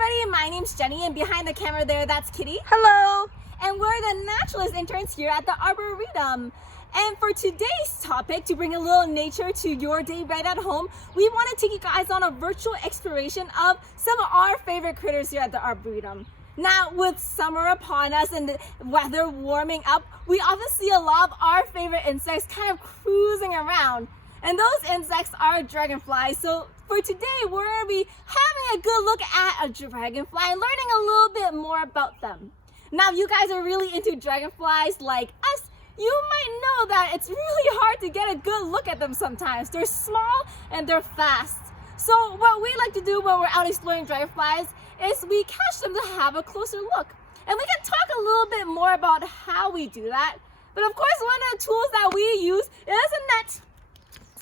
everybody, my name's Jenny, and behind the camera there, that's Kitty. Hello! And we're the Naturalist Interns here at the Arboretum. And for today's topic, to bring a little nature to your day right at home, we want to take you guys on a virtual exploration of some of our favorite critters here at the Arboretum. Now, with summer upon us and the weather warming up, we often see a lot of our favorite insects kind of cruising around. And those insects are dragonflies. So for today, we're going to be having a good look at a dragonfly and learning a little bit more about them. Now, if you guys are really into dragonflies like us, you might know that it's really hard to get a good look at them sometimes. They're small and they're fast. So what we like to do when we're out exploring dragonflies is we catch them to have a closer look. And we can talk a little bit more about how we do that. But of course, one of the tools that we use is a net.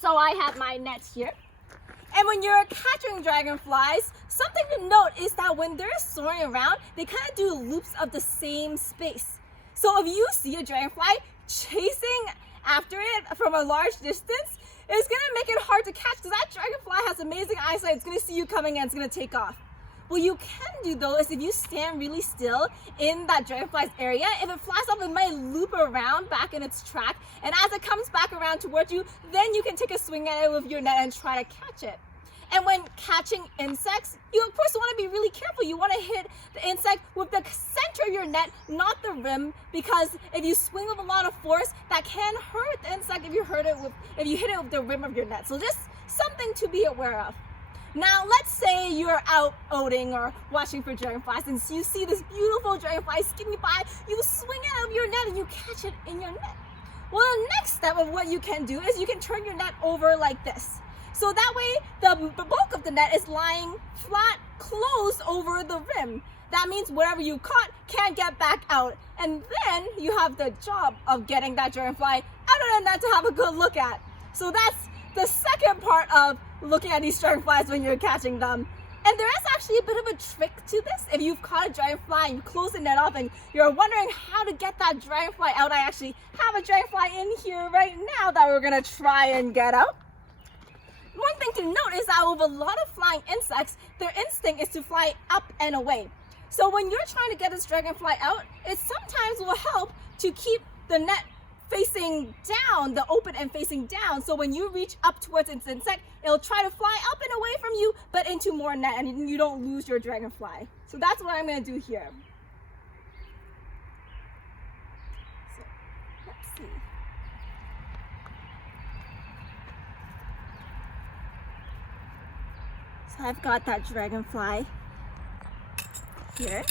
So I have my net here. And when you're catching dragonflies, something to note is that when they're soaring around, they kind of do loops of the same space. So if you see a dragonfly chasing after it from a large distance, it's going to make it hard to catch because that dragonfly has amazing eyesight. It's going to see you coming and it's going to take off. What you can do though is if you stand really still in that dragonfly's area, if it flies off, it might loop around back in its track. And as it comes back around towards you, then you can take a swing at it with your net and try to catch it. And when catching insects, you of course want to be really careful. You want to hit the insect with the center of your net, not the rim, because if you swing with a lot of force, that can hurt the insect if you hit it with the rim of your net. So just something to be aware of. Now, let's say you're out outing or watching for dragonflies and you see this beautiful dragonfly skimming by, you swing it out of your net and you catch it in your net. Well, the next step of what you can do is you can turn your net over like this. So that way, the bulk of the net is lying flat, closed over the rim. That means whatever you caught can't get back out. And then you have the job of getting that dragonfly out of the net to have a good look at. So that's the second part of looking at these dragonflies when you're catching them. And there is actually a bit of a trick to this. If you've caught a dragonfly and you close the net off and you're wondering how to get that dragonfly out, I actually have a dragonfly in here right now that we're gonna try and get out. One thing to note is that with a lot of flying insects, their instinct is to fly up and away. So when you're trying to get this dragonfly out, it sometimes will help to keep the net facing down, the open end facing down. So when you reach up towards its insect, it'll try to fly up and away from you, but into more net, and you don't lose your dragonfly. So that's what I'm going to do here. So let's see. So I've got that dragonfly here.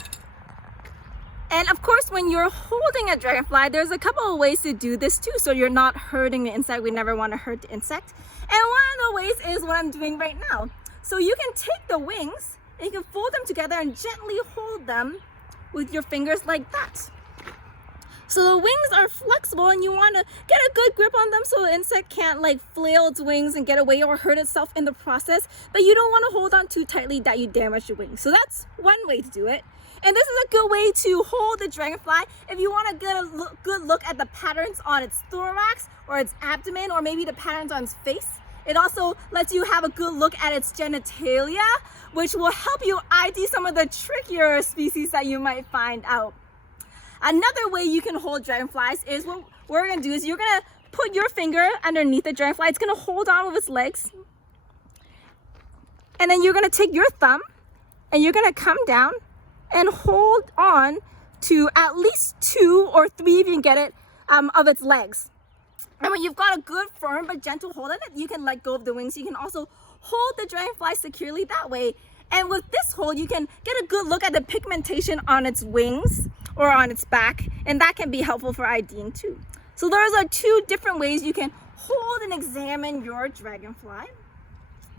And of course, when you're holding a dragonfly, there's a couple of ways to do this too, so you're not hurting the insect. We never want to hurt the insect. And one of the ways is what I'm doing right now. So you can take the wings and you can fold them together and gently hold them with your fingers like that. So the wings are flexible and you want to get a good grip on them so the insect can't like flail its wings and get away or hurt itself in the process, but you don't want to hold on too tightly that you damage your wings. So that's one way to do it. And this is a good way to hold the dragonfly if you want to get a good look at the patterns on its thorax or its abdomen or maybe the patterns on its face. It also lets you have a good look at its genitalia, which will help you ID some of the trickier species that you might find out. Another way you can hold dragonflies is what we're going to do is you're going to put your finger underneath the dragonfly. It's going to hold on with its legs. And then you're going to take your thumb and you're going to come down and hold on to at least 2 or 3, if you can get it, of its legs. And when you've got a good, firm, but gentle hold on it, you can let go of the wings. You can also hold the dragonfly securely that way. And with this hold, you can get a good look at the pigmentation on its wings or on its back, and that can be helpful for IDing too. So those are 2 different ways you can hold and examine your dragonfly.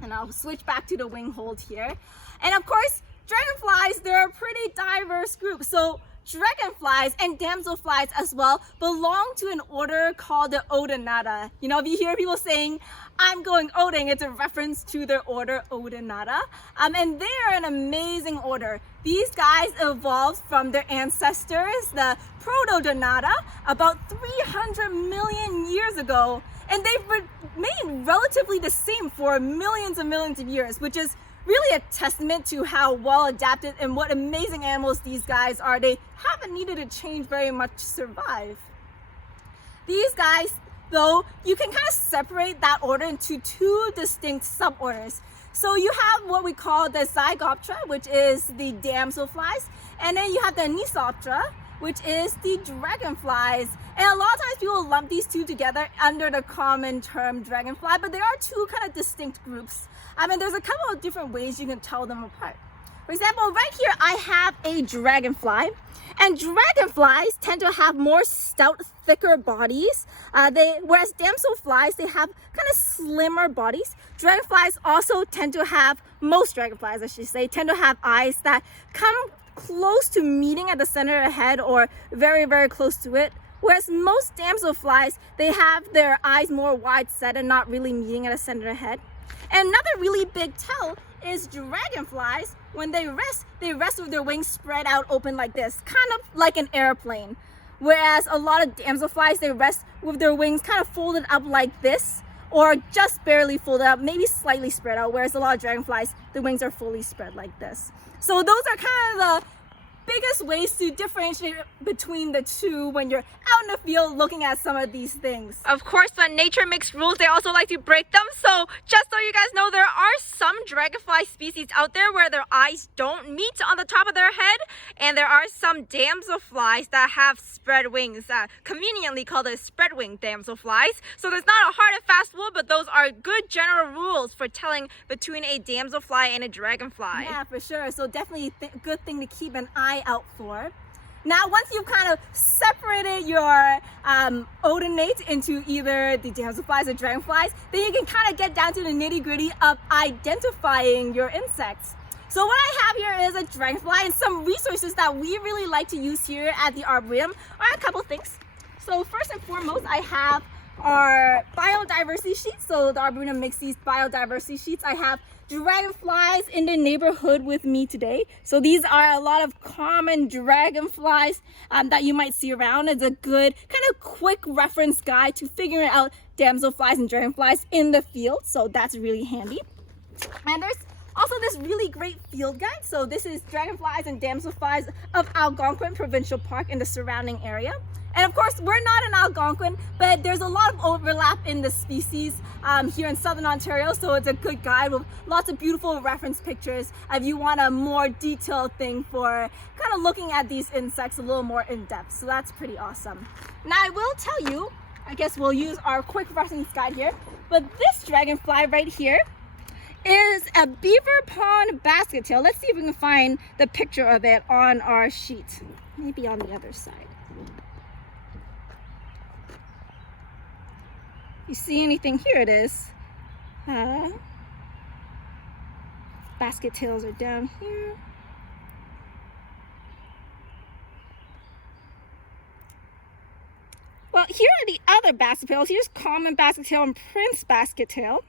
And I'll switch back to the wing hold here. And of course, dragonflies, they're a pretty diverse group. So dragonflies and damselflies as well belong to an order called the Odonata. You know, if you hear people saying, I'm going oding, it's a reference to their order Odonata. And they're an amazing order. These guys evolved from their ancestors, the Protodonata, about 300 million years ago. And they've remained relatively the same for millions and millions of years, which is really a testament to how well adapted and what amazing animals these guys are. They haven't needed to change very much to survive. These guys, though, you can kind of separate that order into two distinct suborders. So you have what we call the Zygoptera, which is the damselflies, and then you have the Anisoptera, which is the dragonflies. And a lot of times people lump these two together under the common term dragonfly, but there are two kind of distinct groups. I mean, there's a couple of different ways you can tell them apart. For example, right here I have a dragonfly, and dragonflies tend to have more stout, thicker bodies. Whereas damselflies, they have kind of slimmer bodies. Dragonflies also tend to have, most dragonflies I should say, tend to have eyes that come close to meeting at the center of the head or very, very close to it. Whereas most damselflies, they have their eyes more wide set and not really meeting at the center of the head. And another really big tell is dragonflies, when they rest with their wings spread out open like this, kind of like an airplane. Whereas a lot of damselflies, they rest with their wings kind of folded up like this, or just barely folded up, maybe slightly spread out, whereas a lot of dragonflies, the wings are fully spread like this. So those are kind of the biggest ways to differentiate between the two when you're out in the field looking at some of these things. Of course, when nature makes rules, they also like to break them. So just so you guys know, there are some dragonfly species out there where their eyes don't meet on the top of their head, and there are some damselflies that have spread wings, conveniently called as spread-winged damselflies. So there's not a hard and fast rule, but those are good general rules for telling between a damselfly and a dragonfly. Yeah, for sure. So definitely a good thing to keep an eye out for. Now, once you've kind of separated your odonates into either the damselflies or dragonflies, then you can kind of get down to the nitty-gritty of identifying your insects. So what I have here is a dragonfly, and some resources that we really like to use here at the Arboretum are a couple things. So first and foremost, I have our biodiversity sheets. So the Arboretum makes these biodiversity sheets. I have dragonflies in the neighborhood with me today. So these are a lot of common dragonflies that you might see around. It's a good kind of quick reference guide to figuring out damselflies and dragonflies in the field. So that's really handy. And there's also this really great field guide. So this is dragonflies and damselflies of Algonquin Provincial Park in the surrounding area. And of course, we're not in Algonquin, but there's a lot of overlap in the species here in Southern Ontario. So it's a good guide with lots of beautiful reference pictures if you want a more detailed thing for kind of looking at these insects a little more in depth. So that's pretty awesome. Now I will tell you, I guess we'll use our quick reference guide here, but this dragonfly right here is a beaver pond basket tail. Let's see if we can find the picture of it on our sheet. Maybe on the other side. You see anything? Here it is. Basket tails are down here. Well, here are the other basket tails. Here's common basket tail and prince basket tail.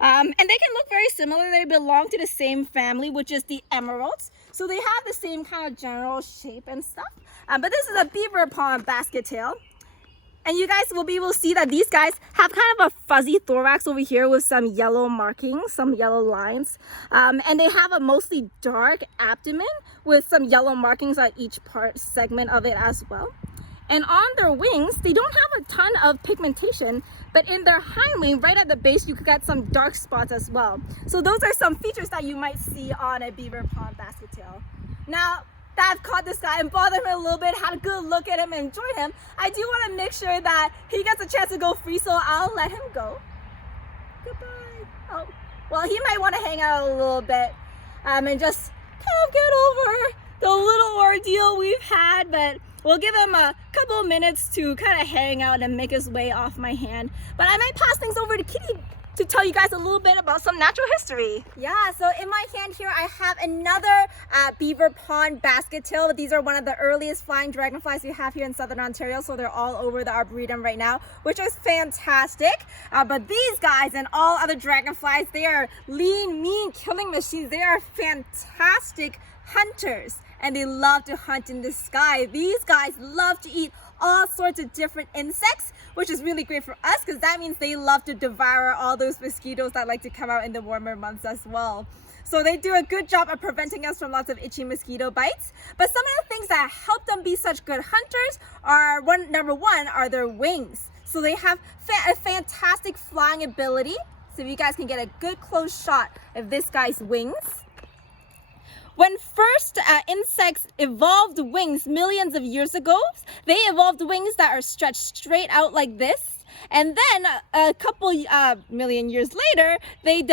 And they can look very similar. They belong to the same family, which is the emeralds. So they have the same kind of general shape and stuff. But this is a beaver pond basket tail. And you guys will be able to see that these guys have kind of a fuzzy thorax over here with some yellow markings, some yellow lines. And they have a mostly dark abdomen with some yellow markings on each segment of it as well. And on their wings, they don't have a ton of pigmentation, but in their hind wing, right at the base, you could get some dark spots as well. So those are some features that you might see on a beaver pond basket tail. Now, that I've caught this guy and bothered him a little bit, had a good look at him and enjoyed him, I do want to make sure that he gets a chance to go free, so I'll let him go. Goodbye. Oh, well, he might want to hang out a little bit and just kind of get over the little ordeal we've had, but we'll give him a couple of minutes to kind of hang out and make his way off my hand. But I might pass things over to Kitty to tell you guys a little bit about some natural history. Yeah, so in my hand here, I have another beaver pond basket tail. These are one of the earliest flying dragonflies we have here in Southern Ontario, so they're all over the Arboretum right now, which is fantastic. But these guys and all other dragonflies, they are lean, mean killing machines. They are fantastic hunters, and they love to hunt in the sky. These guys love to eat all sorts of different insects, which is really great for us because that means they love to devour all those mosquitoes that like to come out in the warmer months as well. So So they do a good job of preventing us from lots of itchy mosquito bites. But some of the things that help them be such good hunters are, number one, are their wings. So they have a fantastic flying ability. So if you guys can get a good close shot of this guy's wings. When first insects evolved wings millions of years ago, they evolved wings that are stretched straight out like this. And then a couple million years later, they've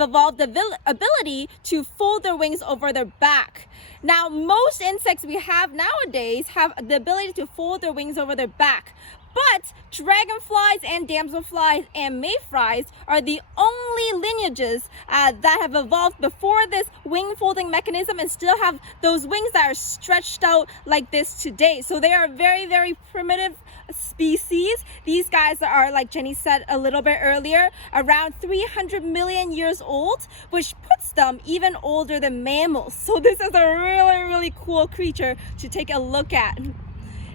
evolved the ability to fold their wings over their back. Now, most insects we have nowadays have the ability to fold their wings over their back. But dragonflies and damselflies and mayflies are the only lineages that have evolved before this wing folding mechanism and still have those wings that are stretched out like this today. So they are very, very primitive species. These guys are, like Jenny said a little bit earlier, around 300 million years old, which puts them even older than mammals. So this is a really, really cool creature to take a look at.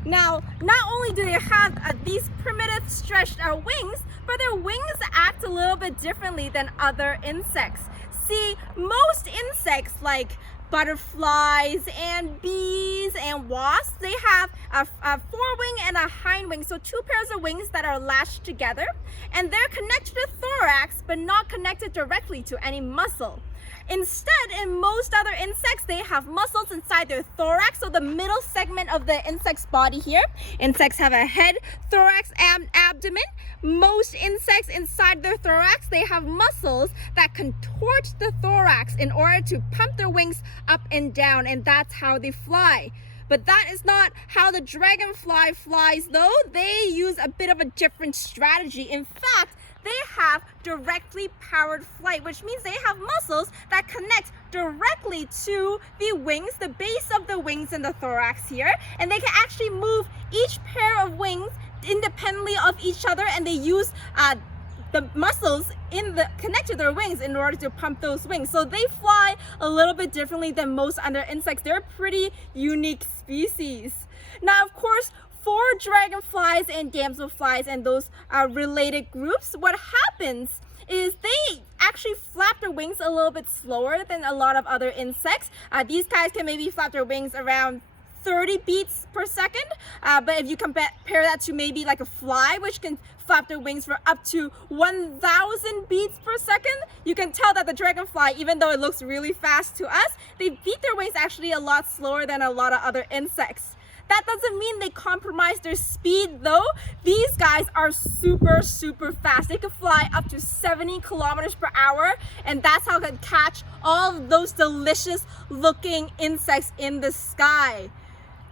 Now, not only do they have these primitive stretched out wings, but their wings act a little bit differently than other insects. See, most insects like butterflies and bees and wasps, they have a forewing and a hind wing, so two pairs of wings that are lashed together, and they're connected to the thorax but not connected directly to any muscle. Instead, in most other insects, they have muscles inside their thorax, so the middle segment of the insect's body here. Insects have a head, thorax, and abdomen. Most insects inside their thorax, they have muscles that contort the thorax in order to pump their wings up and down, and that's how they fly. But that is not how the dragonfly flies, though. They use a bit of a different strategy. In fact, they have directly powered flight, which means they have muscles that connect directly to the wings, the base of the wings in the thorax here, and they can actually move each pair of wings independently of each other, and they use the muscles connect to their wings in order to pump those wings. So they fly a little bit differently than most other insects. They're a pretty unique species. Now, of course, for dragonflies and damselflies and those related groups, what happens is they actually flap their wings a little bit slower than a lot of other insects. These guys can maybe flap their wings around 30 beats per second, but if you compare that to maybe like a fly, which can flap their wings for up to 1,000 beats per second, you can tell that the dragonfly, even though it looks really fast to us, they beat their wings actually a lot slower than a lot of other insects. That doesn't mean they compromise their speed though. These guys are super, super fast. They can fly up to 70 kilometers per hour, and that's how they can catch all of those delicious looking insects in the sky.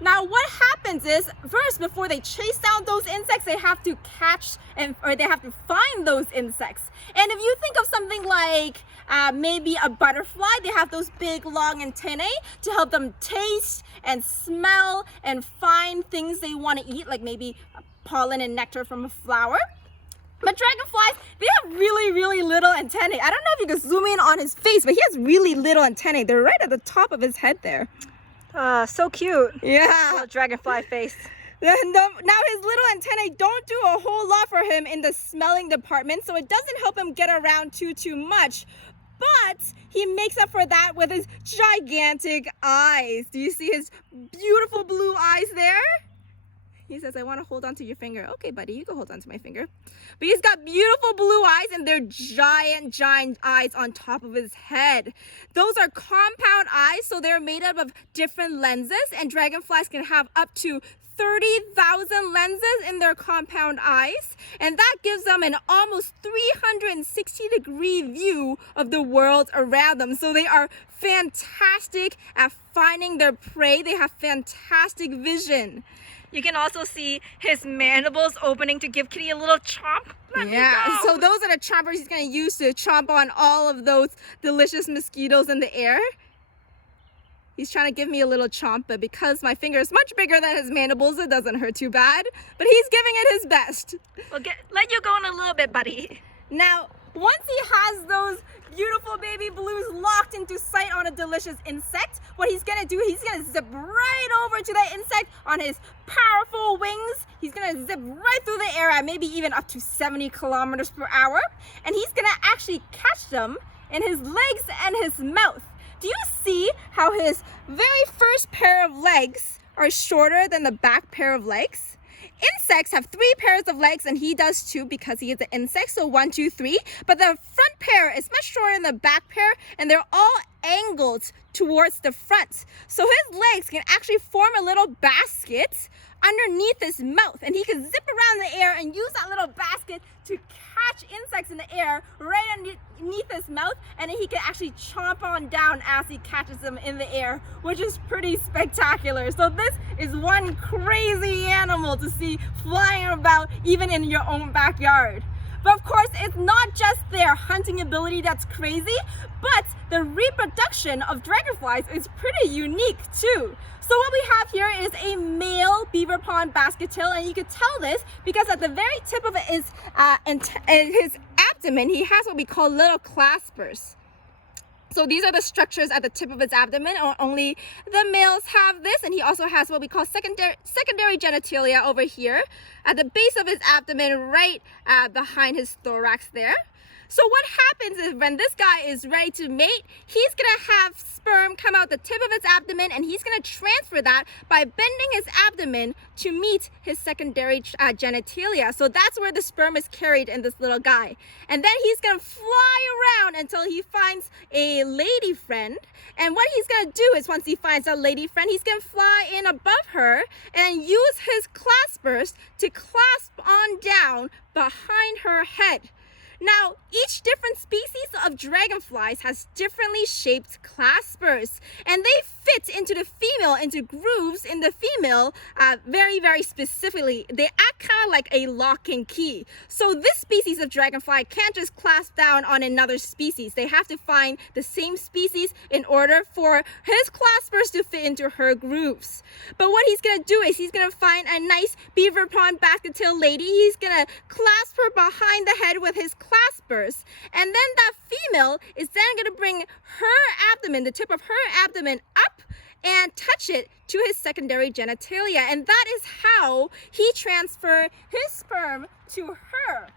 Now, what happens is, first, before they chase down those insects, they have to catch or they have to find those insects. And if you think of something like maybe a butterfly, they have those big long antennae to help them taste and smell and find things they want to eat, like maybe pollen and nectar from a flower. But dragonflies, they have really, really little antennae. I don't know if you can zoom in on his face, but he has really little antennae. They're right at the top of his head there. So cute. Yeah. Little dragonfly face. Now his little antennae don't do a whole lot for him in the smelling department, so it doesn't help him get around too much. But he makes up for that with his gigantic eyes. Do you see his beautiful blue eyes there? He says, I want to hold on to your finger. Okay, buddy, you can hold on to my finger. But he's got beautiful blue eyes, and they're giant eyes on top of his head. Those are compound eyes, so they're made up of different lenses, and dragonflies can have up to 30,000 lenses in their compound eyes, and that gives them an almost 360-degree view of the world around them. So they are fantastic at finding their prey. They have fantastic vision. You can also see his mandibles opening to give Kitty a little chomp. Yeah, so those are the chompers he's going to use to chomp on all of those delicious mosquitoes in the air. He's trying to give me a little chomp, but because my finger is much bigger than his mandibles, it doesn't hurt too bad. But he's giving it his best. We'll let you go in a little bit, buddy. Now, once he has those beautiful baby blues locked into sight on a delicious insect, what he's gonna do, he's gonna zip right over to that insect on his powerful wings. He's gonna zip right through the air at maybe even up to 70 kilometers per hour. And he's gonna actually catch them in his legs and his mouth. Do you see how his very first pair of legs are shorter than the back pair of legs? Insects have 3 pairs of legs, and he does too because he is an insect, so 1, 2, 3. But the front pair is much shorter than the back pair, and they're all angled towards the front. So his legs can actually form a little basket underneath his mouth, and he can zip around the air and use that little basket to catch insects in the air right underneath his mouth, and then he can actually chomp on down as he catches them in the air, which is pretty spectacular. So this is one crazy animal to see flying about even in your own backyard. But of course, it's not just their hunting ability that's crazy, but the reproduction of dragonflies is pretty unique too. So what we have here is a male beaver pond basket-tail, and you can tell this because at the very tip of his abdomen, he has what we call little claspers. So these are the structures at the tip of his abdomen. Only the males have this, and he also has what we call secondary genitalia over here at the base of his abdomen, right behind his thorax there. So what happens is when this guy is ready to mate, he's gonna have sperm come out the tip of his abdomen, and he's gonna transfer that by bending his abdomen to meet his secondary genitalia. So that's where the sperm is carried in this little guy. And then he's gonna fly around until he finds a lady friend. And what he's gonna do is once he finds a lady friend, he's gonna fly in above her and use his claspers to clasp on down behind her head. Now, each different species of dragonflies has differently shaped claspers, and they fit into the female, into grooves in the female very, very specifically. They act kind of like a lock and key. So this species of dragonfly can't just clasp down on another species. They have to find the same species in order for his claspers to fit into her grooves. But what he's gonna do is he's gonna find a nice beaver pond basket-tail lady. He's gonna clasp her behind the head with his claspers, and then that female is then going to bring her abdomen, the tip of her abdomen, up and touch it to his secondary genitalia, and that is how he transferred his sperm to her.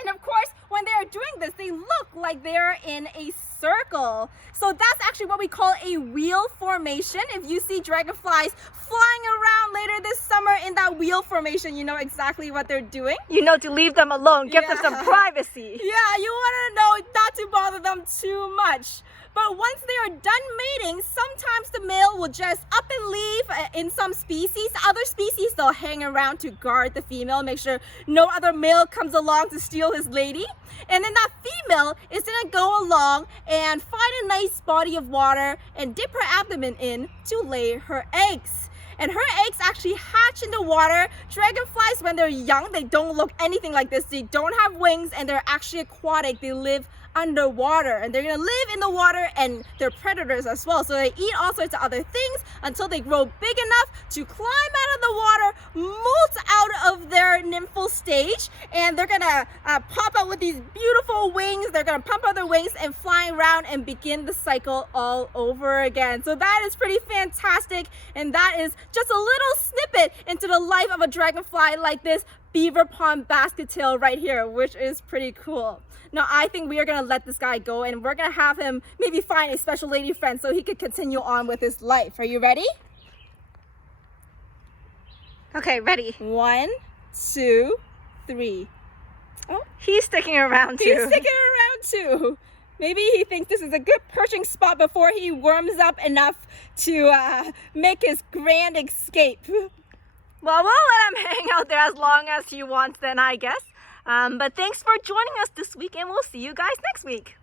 And of course, when they're doing this, they look like they're in a circle. So that's actually what we call a wheel formation. If you see dragonflies flying around later this summer in that wheel formation, you know exactly what they're doing. You know to leave them alone, give them some privacy. Yeah, you want to know not to bother them too much. But once they are done mating, sometimes the male will just up and leave in some species. Other species, they'll hang around to guard the female, make sure no other male comes along to steal his lady. And then that female is gonna go along and find a nice body of water and dip her abdomen in to lay her eggs. And her eggs actually hatch in the water. Dragonflies, when they're young, they don't look anything like this. They don't have wings, and they're actually aquatic. They live underwater, and they're gonna live in the water, and they're predators as well. So they eat all sorts of other things until they grow big enough to climb out of the water, molt out of their nymphal stage, and they're gonna pop out with these beautiful wings. They're gonna pump out their wings and fly around and begin the cycle all over again. So that is pretty fantastic, and that is just a little snippet into the life of a dragonfly like this beaver pond basket-tail right here, which is pretty cool. Now, I think we are going to let this guy go, and we're going to have him maybe find a special lady friend so he could continue on with his life. Are you ready? Okay, ready. 1, 2, 3. Oh, he's sticking around too. He's sticking around too. Maybe he thinks this is a good perching spot before he warms up enough to make his grand escape. Well, we'll let him hang out there as long as he wants then, I guess. But thanks for joining us this week, and we'll see you guys next week.